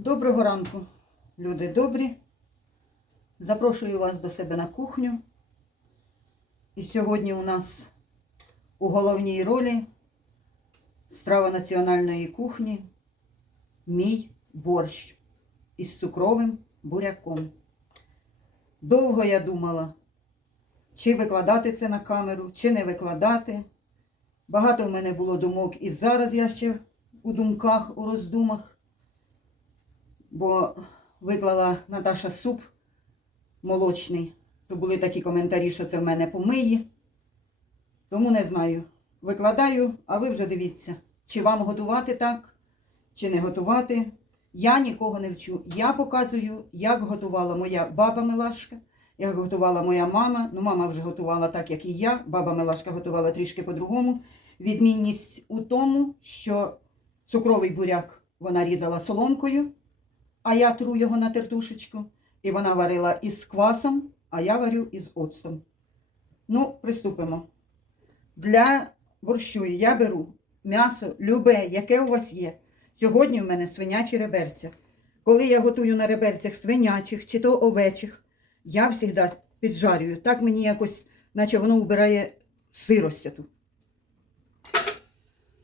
Доброго ранку, люди добрі. Запрошую вас до себе на кухню. І сьогодні у нас у головній ролі страва національної кухні мій борщ із цукровим буряком. Довго я думала, чи викладати це на камеру, чи не викладати. Багато в мене було думок, і зараз я ще у думках, у роздумах бо виклала Наташа суп молочний. То були такі коментарі, що це в мене помиї. Тому не знаю. Викладаю, а ви вже дивіться, чи вам готувати так, чи не готувати. Я нікого не вчу. Я показую, як готувала моя баба Милашка, як готувала моя мама. Ну, мама вже готувала так, як і я. Баба Милашка готувала трішки по-другому. Відмінність у тому, що цукровий буряк вона різала соломкою, а я тру його на тертушечку. І вона варила із квасом, а я варю із оцтом. Ну, приступимо. Для борщу я беру м'ясо, любе, яке у вас є. Сьогодні в мене свинячі реберця. Коли я готую на реберцях свинячих чи то овечих, я завжди піджарюю. Так мені якось, наче воно вбирає сиростяту.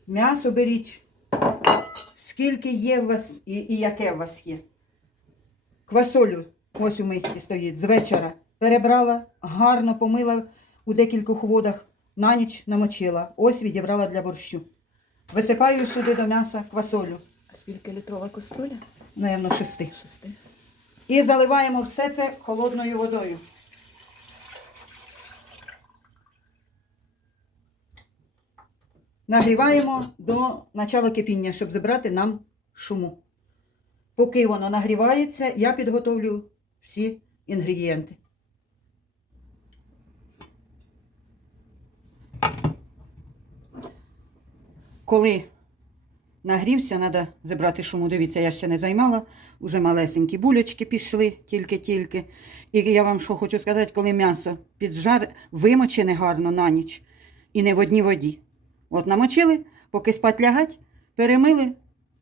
М'ясо беріть, скільки є у вас і, і яке у вас є. Квасолю ось у мисці стоїть з вечора. Перебрала, гарно помила у декількох водах, на ніч намочила. Ось відібрала для борщу. Висипаю сюди до м'яса квасолю, Скільки літрова каструля? наємно шести. Шести. І заливаємо все це холодною водою. Нагріваємо до начала кипіння, щоб забрати нам шуму. Поки воно нагрівається, я підготовлю всі інгредієнти. Коли нагрівся, треба забрати шуму. Дивіться, я ще не займала. Уже малесенькі булечки пішли, тільки-тільки. І я вам що хочу сказати, коли м'ясо піджар, вимочене гарно на ніч і не в одній воді. От намочили, поки спать лягать, перемили,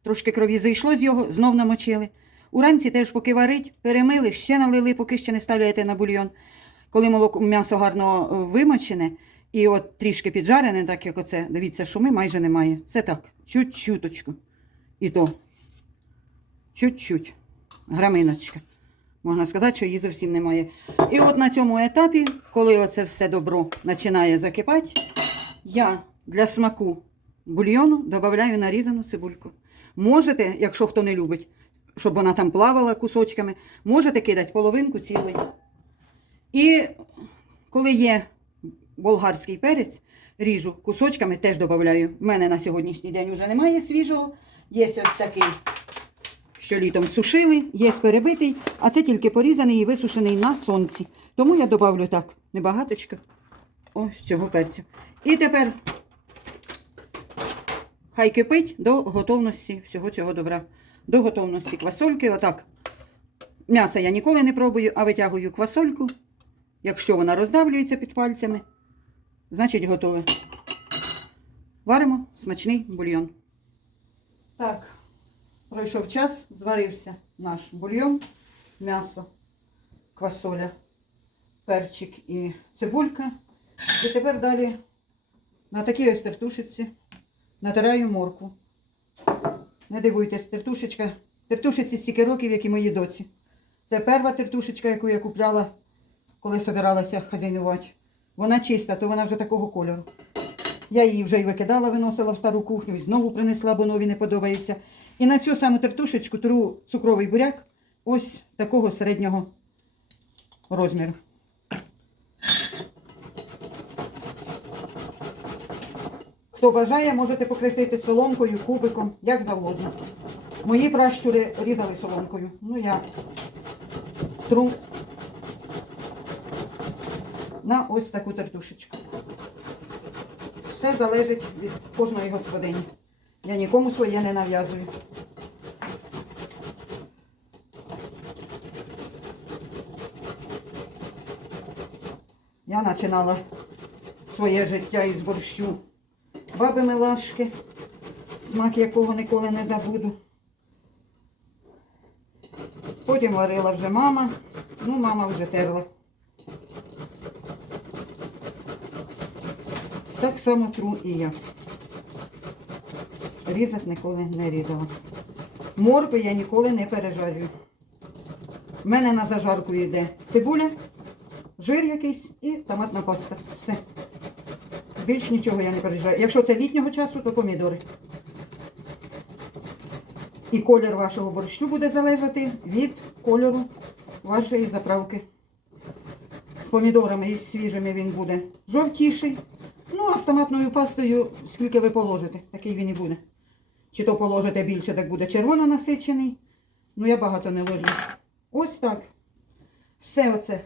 трошки крові зайшло з його, знов намочили. Уранці теж поки варить, перемили, ще налили, поки ще не ставляєте на бульйон. Коли молоко, м'ясо гарно е, вимочене і от трішки піджарене, так як оце, дивіться, шуми майже немає. Це так, чуть-чуточку. І то чуть-чуть. Граминочка. Можна сказати, що її зовсім немає. І от на цьому етапі, коли оце все добро починає закипати, я для смаку бульйону додаю нарізану цибульку. Можете, якщо хто не любить, щоб вона там плавала кусочками, можете кидати половинку цілої. І коли є болгарський перець, ріжу кусочками, теж додаю. У мене на сьогоднішній день вже немає свіжого. Є ось такий, що літом сушили, є перебитий, а це тільки порізаний і висушений на сонці. Тому я додавлю так, небагаточко, ось цього перцю. І тепер хай кипить до готовності всього цього добра. До готовності квасольки. Отак. М'ясо я ніколи не пробую, а витягую квасольку. Якщо вона роздавлюється під пальцями, значить готове. Варимо смачний бульйон. Так, пройшов час, зварився наш бульйон, м'ясо, квасоля, перчик і цибулька. І тепер далі на такій ось тертушиці натираю моркву. Не дивуйтесь, тертушечка. Тертушиці стільки років, як і моїй доці. Це перша тертушечка, яку я купляла, коли собиралася хазяйнувати. Вона чиста, то вона вже такого кольору. Я її вже й викидала, виносила в стару кухню і знову принесла, бо нові не подобається. І на цю саму тертушечку тру цукровий буряк ось такого середнього розміру. Хто бажає, можете покресити соломкою, кубиком, як завгодно. Мої пращури різали соломкою. Ну я тру на ось таку тертушечку. Все залежить від кожної господині. Я нікому своє не нав'язую. Я починала своє життя із борщу баби Милашки, смак якого ніколи не забуду. Потім варила вже мама. Ну, мама вже терла. Так само тру і я. Різати ніколи не різала. Моркви я ніколи не пережарюю. У мене на зажарку йде цибуля, жир якийсь і томатна паста. Все. Більш нічого я не пережарю. Якщо це літнього часу, то помідори. І колір вашого борщу буде залежати від кольору вашої заправки. З помідорами і свіжими він буде жовтіший. Ну, а з томатною пастою, скільки ви положите, такий він і буде. Чи то положите більше, так буде червоно насичений. Ну, я багато не ложу. Ось так. Все оце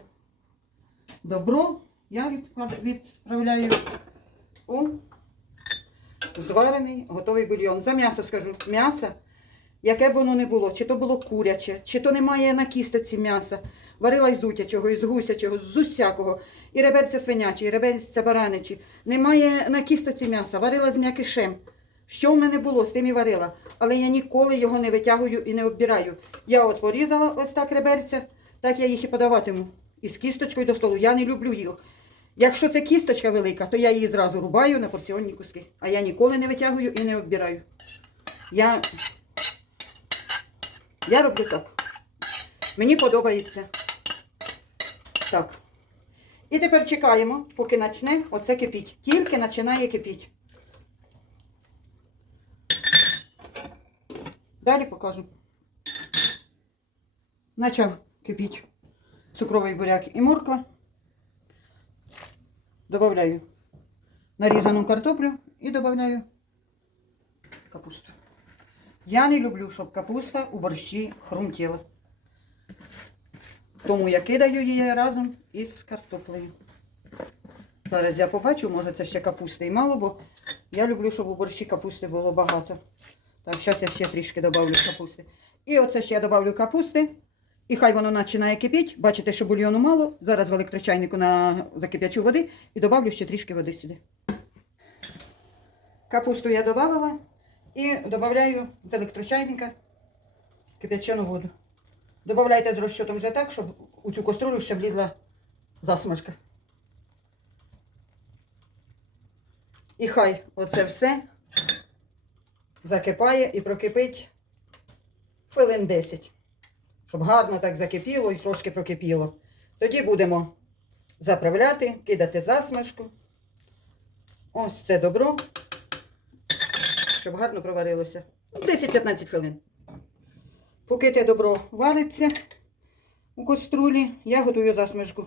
добро я відправляю у зварений готовий бульйон. За м'ясо скажу. М'ясо, яке б воно не було, чи то було куряче, чи то немає на кісточці м'яса. Варила із утячого, із гусячого, з усякого. І реберця свинячі, і реберця бараничі. Немає на кісточці м'яса. Варила з м'якишем. Що в мене було, з тим і варила. Але я ніколи його не витягую і не оббираю. Я от порізала ось так реберця, так я їх і подаватиму. Із кісточкою до столу. Я не люблю їх. Якщо це кісточка велика, то я її зразу рубаю на порціонні куски. А я ніколи не витягую і не оббираю. Я, я роблю так. Мені подобається. Так. І тепер чекаємо, поки почне оце кипіть. Тільки починає кипіть. Далі покажу. Почав кипіть цукровий буряк і морква. Добавляю нарізану картоплю і додаю капусту. Я не люблю, щоб капуста у борщі хрумтіла. Тому я кидаю її разом із картоплею. Зараз я побачу, може це ще капусти і мало, бо я люблю, щоб у борщі капусти було багато. Так, зараз я ще трішки додавлю капусти. І оце ще я додавлю капусти. І хай воно починає кипіти. Бачите, що бульйону мало. Зараз в електрочайнику на закип'ячу води і додавлю ще трішки води сюди. Капусту я додавала і додаю з електрочайника кип'ячену воду. Добавляйте з розчотом вже так, щоб у цю каструлю ще влізла засмажка. І хай оце все закипає і прокипить хвилин 10. Щоб гарно так закипіло і трошки прокипіло. Тоді будемо заправляти, кидати засмажку. Ось це добро. Щоб гарно проварилося. 10-15 хвилин. Поки те добро вариться у каструлі, я готую засмажку.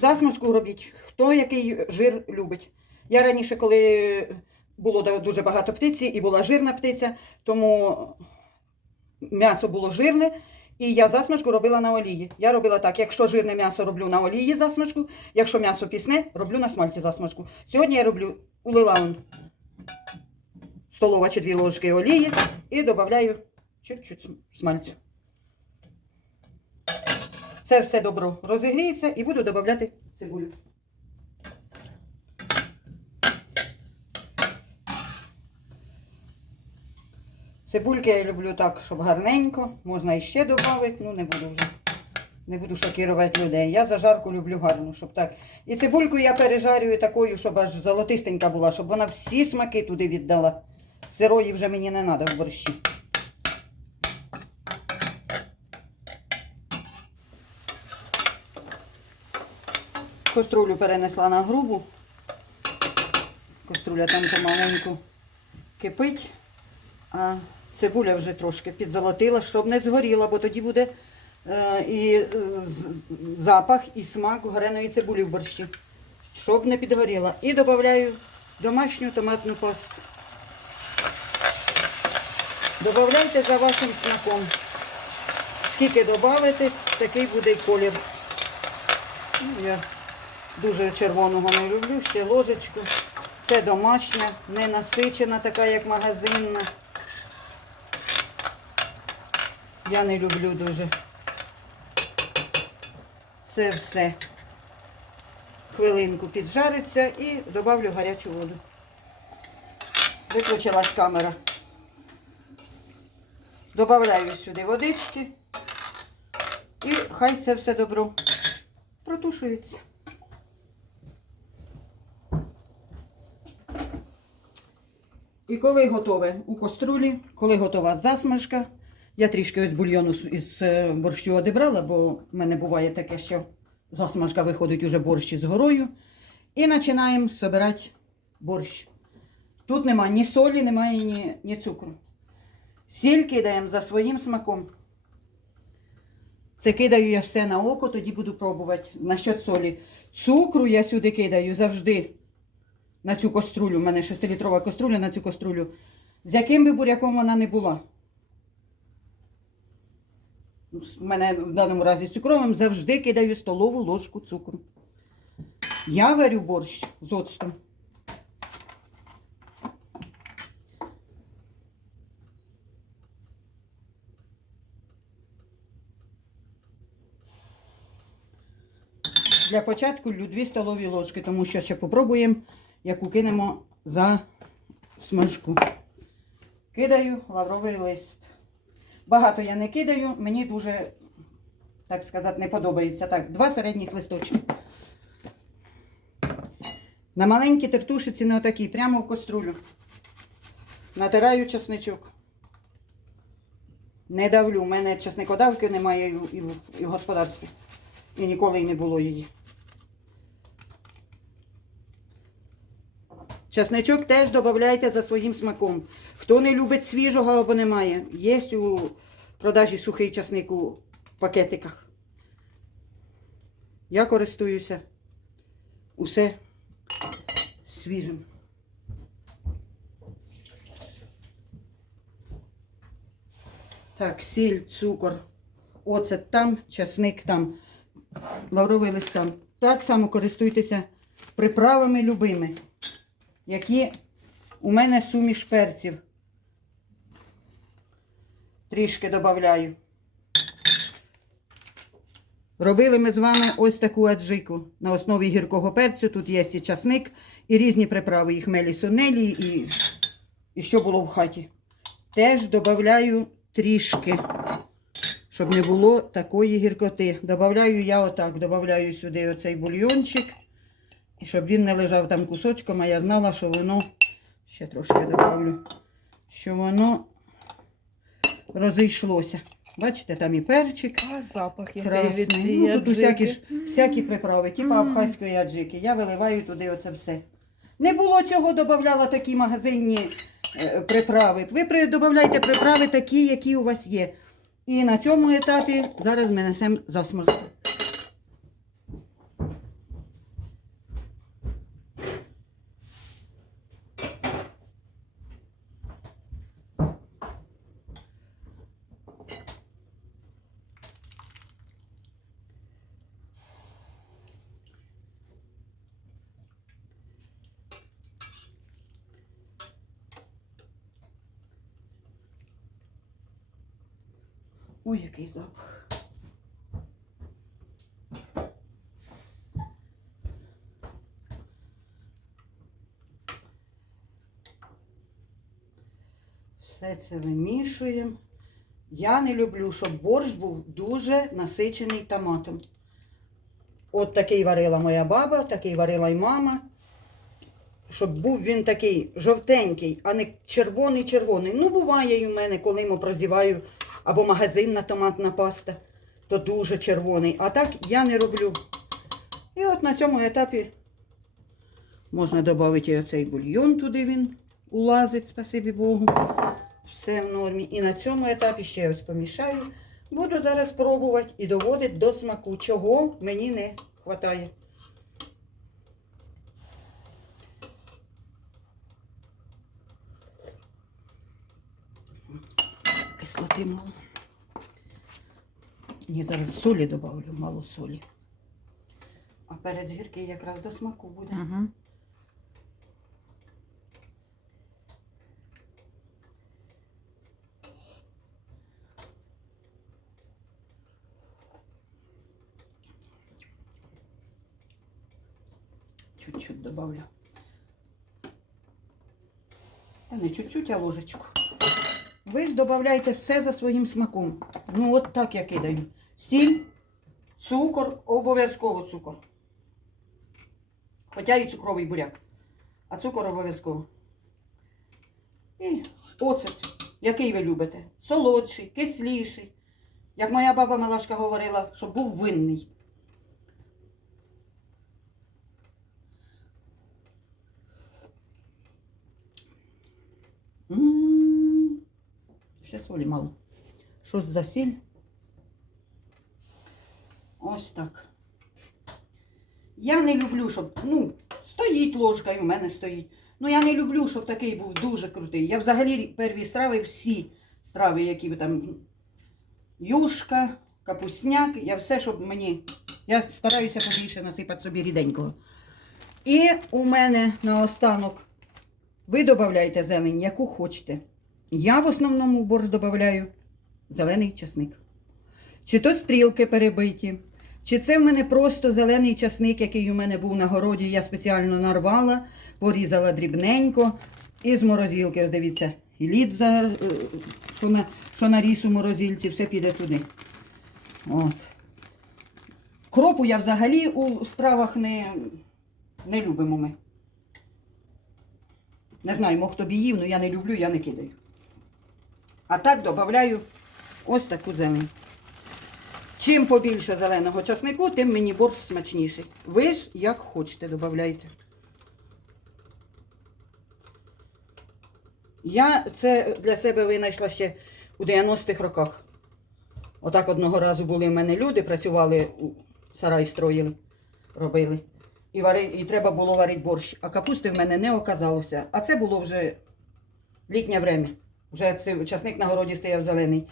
Засмажку робіть, хто який жир любить. Я раніше, коли було дуже багато птиці і була жирна птиця, тому м'ясо було жирне, і я засмажку робила на олії. Я робила так, якщо жирне м'ясо роблю на олії засмажку, якщо м'ясо пісне, роблю на смальці засмажку. Сьогодні я роблю улила столова чи дві ложки олії і додаю чуть-чуть смальцю. Це все добро розігріється і буду додати цибулю. Цибульки я люблю так, щоб гарненько. Можна іще додати, ну не буду вже. Не буду шокувати людей. Я зажарку люблю гарну, щоб так. І цибульку я пережарюю такою, щоб аж золотистенька була, щоб вона всі смаки туди віддала. Сирої вже мені не треба в борщі. Каструлю перенесла на грубу. Каструля там помаленьку кипить, а цибуля вже трошки підзолотила, щоб не згоріла, бо тоді буде е, і е, запах, і смак вареної цибулі в борщі. Щоб не підгоріла. І додаю домашню томатну пасту. Добавляйте за вашим смаком. Скільки додавите, такий буде й колір. Ну, Я дуже червоного не люблю, ще ложечку. Це домашня, не насичена, така, як магазинна. Я не люблю дуже. Це все. Хвилинку піджариться і додавлю гарячу воду. Виключилась камера. Добавляю сюди водички. І хай це все добро протушується. І коли готове у каструлі, коли готова засмажка, я трішки ось бульйону із е, борщу одібрала, бо в мене буває таке, що засмажка виходить уже борщ із горою. І починаємо збирати борщ. Тут немає ні солі, немає ні, ні цукру. Сіль кидаємо за своїм смаком. Це кидаю я все на око, тоді буду пробувати. Насчет солі. Цукру я сюди кидаю завжди на цю каструлю. У мене 6-літрова каструля на цю каструлю. З яким би буряком вона не була. У мене в даному разі з цукровим завжди кидаю столову ложку цукру. Я варю борщ з оцтом. Для початку лью 2 столові ложки, тому що ще попробуємо, яку кинемо за смажку. Кидаю лавровий лист. Багато я не кидаю, мені дуже, так сказати, не подобається. Так, два середніх листочки. На маленькій тертушиці на отакій, прямо в каструлю. Натираю чесничок. Не давлю, у мене чесникодавки немає і в, і і господарстві. І ніколи й не було її. Часничок теж додавайте за своїм смаком. Хто не любить свіжого або немає, є у продажі сухий часник у пакетиках. Я користуюся усе свіжим. Так, сіль, цукор, оцет там, часник там, лавровий лист там. Так само користуйтеся приправами любими, які у мене суміш перців. Трішки додаю. Робили ми з вами ось таку аджику на основі гіркого перцю. Тут є і часник, і різні приправи, і хмелі сунелі, і, і що було в хаті. Теж додаю трішки, щоб не було такої гіркоти. Добавляю я отак, додаю сюди оцей бульйончик, і щоб він не лежав там кусочком, а я знала, що воно, ще трошки добавлю, що воно розійшлося. Бачите, там і перчик. А запах який від Красний. цієї Ну, тут усякі, ж, всякі приправи, типу абхазької аджики. Я виливаю туди оце все. Не було цього, додавала такі магазинні е, приправи. Ви при, додавайте приправи такі, які у вас є. І на цьому етапі зараз ми несемо засмажку. Ой, який запах. Все це вимішуємо. Я не люблю, щоб борщ був дуже насичений томатом. От такий варила моя баба, такий варила й мама. Щоб був він такий жовтенький, а не червоний-червоний. Ну, буває і в мене, коли йому прозіваю або магазинна томатна паста, то дуже червоний. А так я не роблю. І от на цьому етапі можна додати оцей бульйон, туди він улазить, спасибі Богу. Все в нормі. І на цьому етапі ще ось помішаю. Буду зараз пробувати і доводити до смаку, чого мені не вистачає. Кислоти мало. Ні, зараз солі додавлю, мало солі. А перець гіркий якраз до смаку буде. Угу. Чуть-чуть добавлю. Та не чуть-чуть, а ложечку. Ви ж додавайте все за своїм смаком. Ну, от так я кидаю. Сіль, Цукор, обов'язково цукор. Хоча і цукровий буряк. А цукор обов'язково. І оцет, який ви любите. Солодший, кисліший. Як моя баба Милашка говорила, щоб був винний. М, Ще солі мало. Щось за сіль. Ось так. Я не люблю, щоб, ну, стоїть ложка і в мене стоїть. Ну, я не люблю, щоб такий був дуже крутий. Я взагалі перві страви, всі страви, які там. Юшка, капусняк, я все, щоб мені. Я стараюся побільше насипати собі ріденького. І у мене наостанок ви додаєте зелень, яку хочете. Я в основному в борщ додаю зелений часник. Чи то стрілки перебиті, чи це в мене просто зелений часник, який у мене був на городі, я спеціально нарвала, порізала дрібненько. І з морозилки, ось дивіться, і лід, за, е, що, на, що наріс у морозильці, все піде туди. От. Кропу я взагалі у стравах не, не любимо ми. Не знаю, хто б але я не люблю, я не кидаю. А так додаю ось таку зелень. Чим побільше зеленого часнику, тим мені борщ смачніший. Ви ж як хочете додавайте. Я це для себе винайшла ще у 90-х роках. Отак одного разу були в мене люди, працювали сарай строїли, робили. І, вари, і треба було варити борщ. А капусти в мене не оказалося. А це було вже літнє время. Вже цей часник на городі стояв зелений.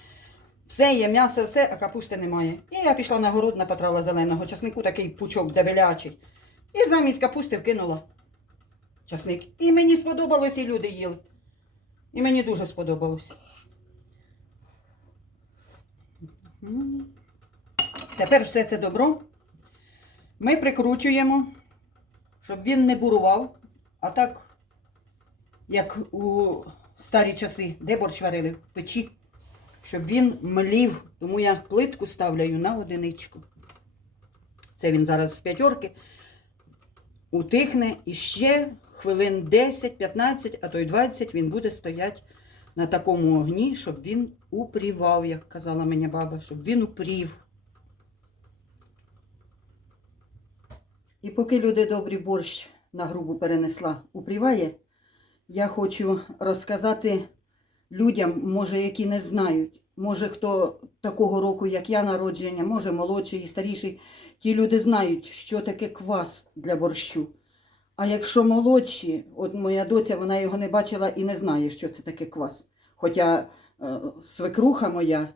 Все є м'ясо, все, а капусти немає. І я пішла на город, напатрала зеленого часнику, такий пучок дебелячий. І замість капусти вкинула часник. І мені сподобалось, і люди їли. І мені дуже сподобалось. Тепер все це добро ми прикручуємо, щоб він не бурував. А так, як у старі часи, де борщ варили в печі, щоб він млів. Тому я плитку ставляю на одиничку. Це він зараз з п'ятерки утихне і ще хвилин 10-15, а то й 20 він буде стояти на такому огні, щоб він упрівав, як казала мені баба, щоб він упрів. І поки люди добрі борщ на грубу перенесла, упріває, я хочу розказати людям, може, які не знають, може, хто такого року, як я, народження, може молодший і старіший, ті люди знають, що таке квас для борщу. А якщо молодші, от моя доця, вона його не бачила і не знає, що це таке квас. Хоча е, свекруха моя,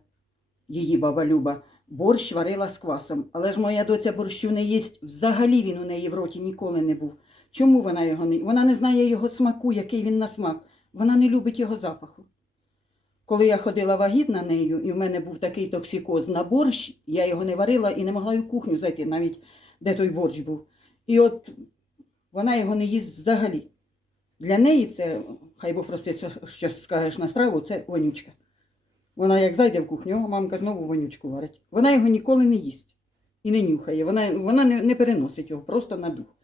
її баба Люба, борщ варила з квасом. Але ж моя доця борщу не їсть, взагалі він у неї в роті ніколи не був. Чому вона його не? Вона не знає його смаку, який він на смак. Вона не любить його запаху. Коли я ходила вагітна нею, і в мене був такий токсикоз на борщ, я його не варила і не могла й у кухню зайти, навіть де той борщ був. І от вона його не їсть взагалі. Для неї це, хай Бог простить, що, що скажеш на страву, це вонючка. Вона як зайде в кухню, мамка знову вонючку варить. Вона його ніколи не їсть і не нюхає. Вона, вона не, не переносить його просто на дух,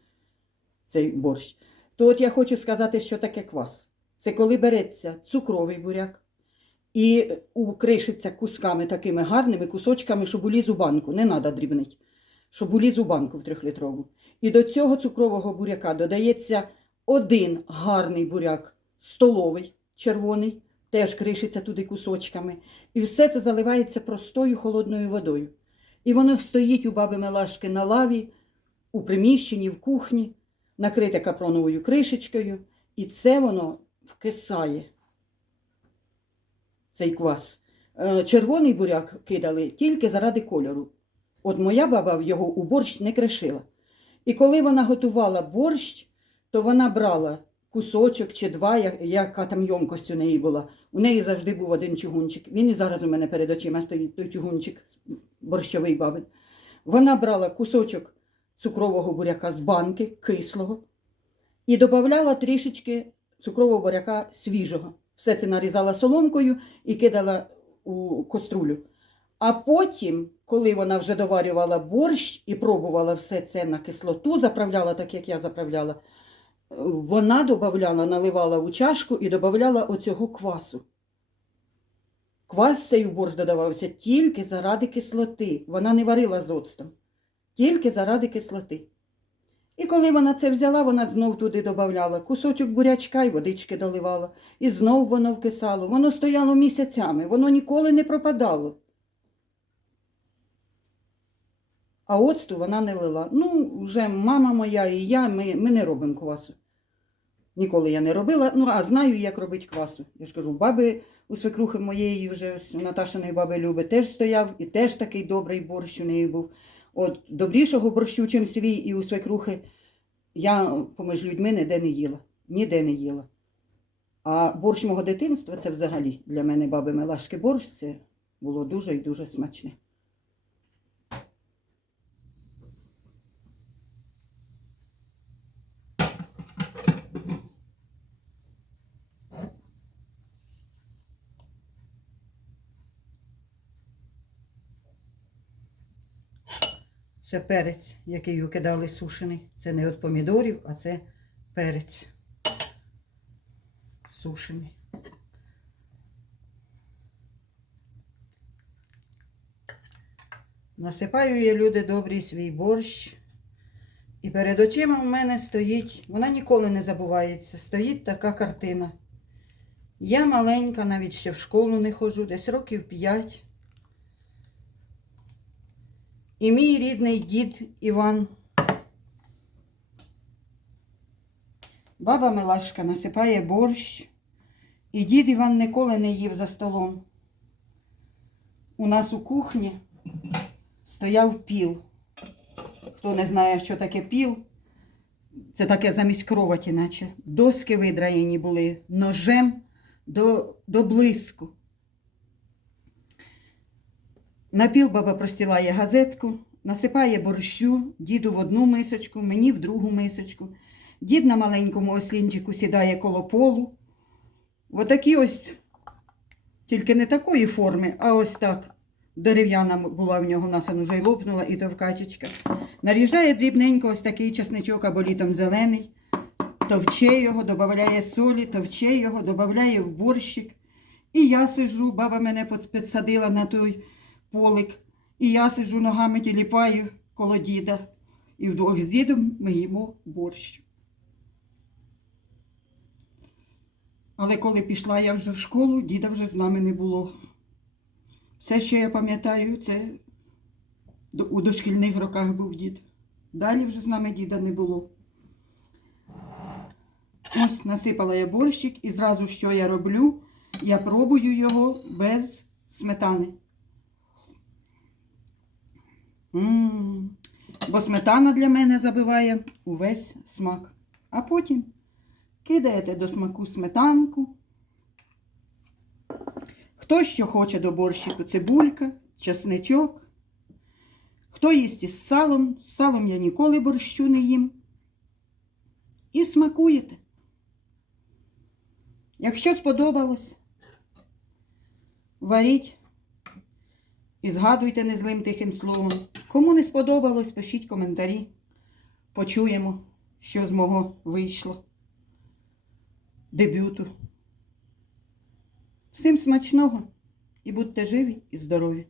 цей борщ. То от я хочу сказати, що таке квас. Це коли береться цукровий буряк і укришиться кусками такими гарними кусочками, щоб уліз у банку. Не треба дрібнити. Щоб уліз у банку в трьохлітрову. І до цього цукрового буряка додається один гарний буряк, столовий, червоний, теж кришиться туди кусочками. І все це заливається простою холодною водою. І воно стоїть у баби Мелашки на лаві, у приміщенні, в кухні, накрите капроновою кришечкою, і це воно вкисає, цей квас. Е, Червоний буряк кидали тільки заради кольору. От моя баба його у борщ не кришила. І коли вона готувала борщ, то вона брала кусочок чи два, яка там йомкость у неї була. У неї завжди був один чугунчик. Він і зараз у мене перед очима стоїть той чугунчик борщовий бабин. Вона брала кусочок цукрового буряка з банки, кислого, і додавала трішечки цукрового буряка свіжого. Все це нарізала соломкою і кидала у каструлю. А потім, коли вона вже доварювала борщ і пробувала все це на кислоту, заправляла так, як я заправляла, вона додавала, наливала у чашку і додавала оцього квасу. Квас цей у борщ додавався тільки заради кислоти. Вона не варила з оцтом, тільки заради кислоти. І коли вона це взяла, вона знов туди додавала кусочок бурячка і водички доливала. І знов воно вкисало. Воно стояло місяцями, воно ніколи не пропадало. А оцту вона не лила. Ну, вже мама моя і я, ми, ми не робимо квасу. Ніколи я не робила, ну а знаю, як робити квасу. Я ж кажу, баби у свекрухи моєї, вже Наташиної баби Люби теж стояв, і теж такий добрий борщ у неї був. От добрішого борщу, чим свій, і у свекрухи я поміж людьми ніде не їла. Ніде не їла. А борщ мого дитинства це взагалі для мене баби Мелашки борщ, це було дуже і дуже смачне. Це перець, який викидали сушений. Це не від помідорів, а це перець сушений. Насипаю я, люди добрі, свій борщ. І перед очима в мене стоїть, вона ніколи не забувається, стоїть така картина. Я маленька, навіть ще в школу не ходжу, десь років п'ять. І мій рідний дід Іван. Баба Милашка насипає борщ, і дід Іван ніколи не їв за столом. У нас у кухні стояв піл. Хто не знає, що таке піл, це таке замість кроваті, наче. Доски видраєні були ножем до, до блиску. На піл баба простілає газетку, насипає борщу, діду в одну мисочку, мені в другу мисочку. Дід на маленькому ослінчику сідає коло полу. Отакі ось, тільки не такої форми, а ось так. Дерев'яна була в нього, нас уже й лопнула, і товкачечка. Наріжає дрібненько ось такий часничок або літом зелений, товче його, додає солі, товче його, додає в борщик. І я сижу, баба мене підсадила на той полик. І я сижу ногами тіліпаю коло діда. І вдвох з дідом ми їмо борщ. Але коли пішла я вже в школу, діда вже з нами не було. Все, що я пам'ятаю, це у дошкільних роках був дід. Далі вже з нами діда не було. Ось насипала я борщик і зразу що я роблю? Я пробую його без сметани. М Бо сметана для мене забиває увесь смак. А потім кидаєте до смаку сметанку. Хто що хоче до борщику, цибулька, чесничок. Хто їсть із салом, з салом я ніколи борщу не їм. І смакуєте. Якщо сподобалось, варіть і згадуйте незлим тихим словом. Кому не сподобалось, пишіть коментарі. Почуємо, що з мого вийшло. Дебюту. Всім смачного і будьте живі і здорові.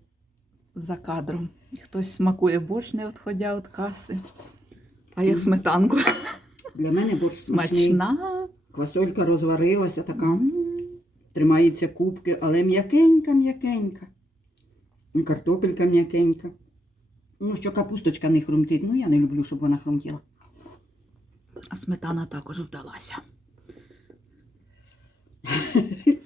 За кадром. Хтось смакує борщ, не відходя від каси. А я сметанку. Для мене борщ смачний. Смачна. Квасолька розварилася така, тримається кубки, але м'якенька, м'якенька. І Ну, картопелька м'якенька. Ну, що капусточка не хрумтить. Ну, я не люблю, щоб вона хрумтіла. А сметана також вдалася.